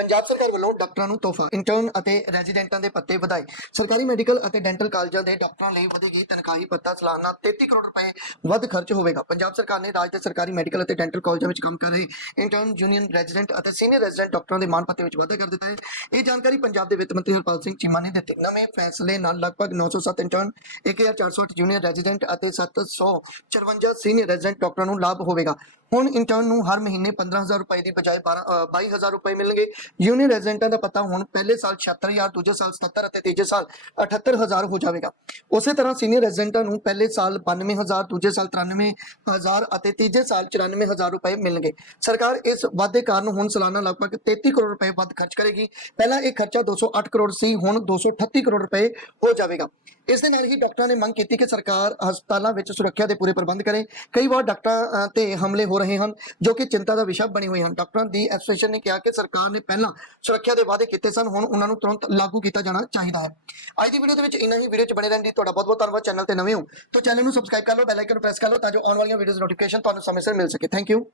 ਪੰਜਾਬ ਸਰਕਾਰ ਵੱਲੋਂ ਡਾਕਟਰਾਂ ਨੂੰ ਤੋਹਫਾ ਇੰਟਰਨ ਅਤੇ ਰੈਜ਼ੀਡੈਂਟਾਂ ਦੇ ਪੱਤੇ ਵਧਾਏ। ਸਰਕਾਰੀ ਮੈਡੀਕਲ ਅਤੇ ਡੈਂਟਲ ਕਾਲਜਾਂ ਦੇ ਡਾਕਟਰਾਂ ਲਈ ਵਧੇਗੀ ਤਨਖਾਹੀ ਪੱਤਾ ਸਾਲਾਨਾ 33 ਕਰੋੜ ਰੁਪਏ ਵੱਧ ਖਰਚ ਹੋਵੇਗਾ। ਪੰਜਾਬ ਸਰਕਾਰ ਨੇ ਰਾਜ ਦੇ ਸਰਕਾਰੀ ਮੈਡੀਕਲ ਅਤੇ ਡੈਂਟਲ ਕਾਲਜਾਂ ਵਿੱਚ ਕੰਮ ਕਰ ਰਹੇ ਇੰਟਰਨ ਜੂਨੀਅਰ ਰੈਜ਼ੀਡੈਂਟ ਅਤੇ ਸੀਨੀਅਰ ਰੈਜ਼ੀਡੈਂਟ ਡਾਕਟਰਾਂ ਦੇ ਮਾਨ ਪੱਤੇ ਵਿੱਚ ਵਾਧਾ ਕਰ ਦਿੱਤਾ ਹੈ। ਇਹ ਜਾਣਕਾਰੀ ਪੰਜਾਬ ਦੇ ਵਿੱਤ ਮੰਤਰੀ ਹਰਪਾਲ ਸਿੰਘ ਚੀਮਾ ਨੇ ਦਿੱਤੀ। ਨਵੇਂ ਫੈਸਲੇ ਨਾਲ ਲਗਭਗ 907 ਇੰਟਰਨ 1408 ਜੂਨੀਅਰ ਰੈਜ਼ੀਡੈਂਟ ਅਤੇ 754 ਸੀਨੀਅਰ ਰੈਜ਼ੀਡੈਂਟ ਡਾਕਟਰਾਂ ਨੂੰ ਲਾਭ ਹੋਵੇਗਾ। ਹੁਣ ਇੰਟਰਨ ਨੂੰ ਹਰ ਮਹੀਨੇ 15000 ਰੁਪਏ ਦੀ ਬਜਾਏ 12 ਅ, 22000 ਰੁਪਏ ਮਿਲਣਗੇ। ਯੂਨੀਅਨ ਰੈਜ਼ੀਡੈਂਟਾਂ ਦਾ ਪਤਾ ਹੁਣ ਪਹਿਲੇ ਸਾਲ 76000 ਦੂਜੇ ਸਾਲ 77 ਅਤੇ ਤੀਜੇ ਸਾਲ 78000 ਹੋ ਜਾਵੇਗਾ। ਉਸੇ ਤਰ੍ਹਾਂ ਸੀਨੀਅਰ ਰੈਜ਼ੀਡੈਂਟਾਂ ਨੂੰ ਪਹਿਲੇ ਸਾਲ 92000 ਦੂਜੇ ਸਾਲ 93000 ਅਤੇ ਤੀਜੇ ਸਾਲ 94000 ਰੁਪਏ ਮਿਲਣਗੇ। ਸਰਕਾਰ ਇਸ ਵਾਧੇ ਕਾਰਨ ਹੁਣ ਸਾਲਾਨਾ ਲਗਭਗ 33 ਕਰੋੜ ਰੁਪਏ ਵੱਧ ਖਰਚ ਕਰੇਗੀ। ਪਹਿਲਾਂ ਇਹ ਖਰਚਾ 208 ਕਰੋੜ ਸੀ, ਹੁਣ 238 ਕਰੋੜ ਰੁਪਏ ਹੋ ਜਾਵੇਗਾ। ਇਸ ਦੇ ਨਾਲ ਹੀ ਡਾਕਟਰਾਂ ਨੇ ਮੰਗ ਕੀਤੀ ਕਿ ਸਰਕਾਰ ਹਸਪਤਾਲਾਂ ਵਿੱਚ ਸੁਰੱਖਿਆ ਦੇ ਪੂਰੇ ਪ੍ਰਬੰਧ ਕਰੇ। ਕਈ ਵਾਰ ਡਾਕਟਰਾਂ ਤੇ ਹਮਲੇ ਹੋ ਰਹੇ ਹਨ, ਜੋ ਕਿ ਚਿੰਤਾ ਦਾ ਵਿਸ਼ਾ ਬਣੇ ਹੋਏ ਹਨ। ਡਾਕਟਰਾਂ ਦੀ ਐਸੋਸੀਏਸ਼ਨ ਨੇ ਕਿਹਾ ਕਿ ਸਰਕਾਰ ਨੇ ਪਹਿਲਾਂ ਸੁਰੱਖਿਆ ਦੇ ਵਾਅਦੇ ਕੀਤੇ ਸਨ, ਹੁਣ ਉਹਨਾਂ ਨੂੰ ਤੁਰੰਤ ਲਾਗੂ ਕੀਤਾ ਜਾਣਾ ਚਾਹੀਦਾ ਹੈ। ਅੱਜ ਦੀ ਵੀਡੀਓ ਦੇ ਵਿੱਚ ਇੰਨਾ ਹੀ ਵੀਡੀਓ 'ਚ ਬਣੇ ਰਹਿਣ ਦੀ ਤੁਹਾਡਾ ਬਹੁਤ ਬਹੁਤ ਧੰਨਵਾਦ। ਚੈਨਲ ਤੇ ਨਵੇਂ ਹੋ ਤਾਂ ਚੈਨਲ ਨੂੰ ਸਬਸਕ੍ਰਾਈਬ ਕਰ ਲਓ ਬੈਲ ਆਈਕਨ ਨੂੰ ਪ੍ਰੈਸ ਕਰ ਲਓ ਤਾਂ ਜੋ ਆਉਣ ਵਾਲੀਆਂ ਵੀਡੀਓਜ਼ ਨੋਟੀਫਿਕੇਸ਼ਨ ਤੁਹਾਨੂੰ ਸਮੇਂ ਸਿਰ ਮਿਲ ਸਕੇ। Thank you